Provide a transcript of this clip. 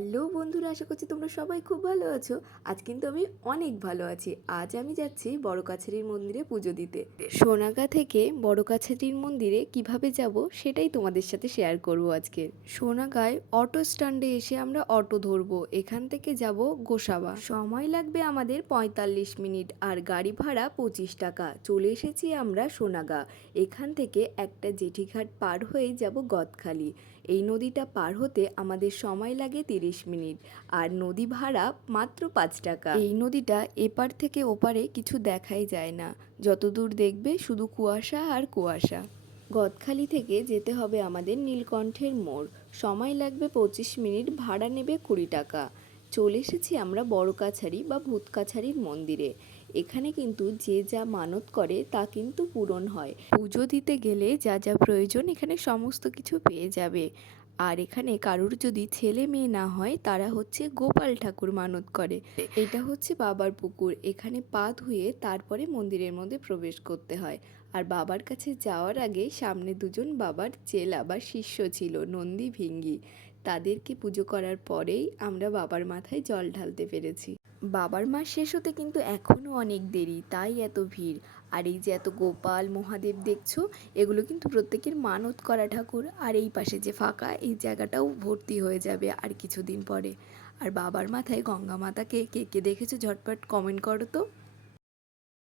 Hello বন্ধুরা, আশা করছি তোমরা সবাই খুব ভালো আছো। আজ কিন্তু আমি অনেক ভালো আছি। আজ আমি যাচ্ছি বড় কাছারির মন্দিরে পুজো দিতে। সোনাগা থেকে বড় কাছারির মন্দিরে কিভাবে যাব সেটাই তোমাদের সাথে শেয়ার করব আজকে। সোনাগায় অটো স্ট্যান্ডে এসে আমরা অটো ধরবো। এখান থেকে যাব গোসাবা। সময় লাগবে আমাদের 45 মিনিট আর গাড়ি ভাড়া 25 টাকা। চলে এসেছি আমরা সোনাগা। এখান থেকে একটা জেঠিঘাট পার হয়ে যাব গদখালি। এই নদীটা পার হতে আমাদের সময় লাগে 30 মিনিট আর নদী ভাড়া মাত্র 5 টাকা। এই নদীটা এপার থেকে ওপারে কিছু দেখাই যায় না, যতদূর দেখবে শুধু কুয়াশা আর কুয়াশা। গদখালি থেকে যেতে হবে আমাদের নীলকণ্ঠের মোড়। সময় লাগবে 25 মিনিট, ভাড়া নেবে 20 টাকা। চলে এসেছি আমরা বড় কাছারি বা ভূত কাছারির মন্দিরে। এখানে কিন্তু যে যা মানত করে তা কিন্তু পূরণ হয়। পুজো দিতে গেলে যা যা প্রয়োজন এখানে সমস্ত কিছু পেয়ে যাবে। আর এখানে কারুর যদি ছেলে মেয়ে না হয় তারা হচ্ছে গোপাল ঠাকুর মানত করে। এটা হচ্ছে বাবার পুকুর। এখানে পা ধুয়ে তারপরে মন্দিরের মধ্যে প্রবেশ করতে হয়। আর বাবার কাছে যাওয়ার আগে সামনে দুজন বাবার চেলা বা শিষ্য ছিল, নন্দী ভিঙ্গি। তাদেরকে পুজো করার পরেই আমরা বাবার মাথায় জল ঢালতে পেরেছি। বাবার মাস শেষ হতে কিন্তু এখনও অনেক দেরি, তাই এত ভিড়। আর এই যে এত গোপাল মহাদেব দেখছো, এগুলো কিন্তু প্রত্যেকের মানত করা ঠাকুর। আর এই পাশে যে ফাঁকা এই জায়গাটাও ভর্তি হয়ে যাবে আর কিছুদিন পরে। আর বাবার মাথায় গঙ্গা মাতাকে কে কে দেখেছো ঝটপট কমেন্ট করো তো।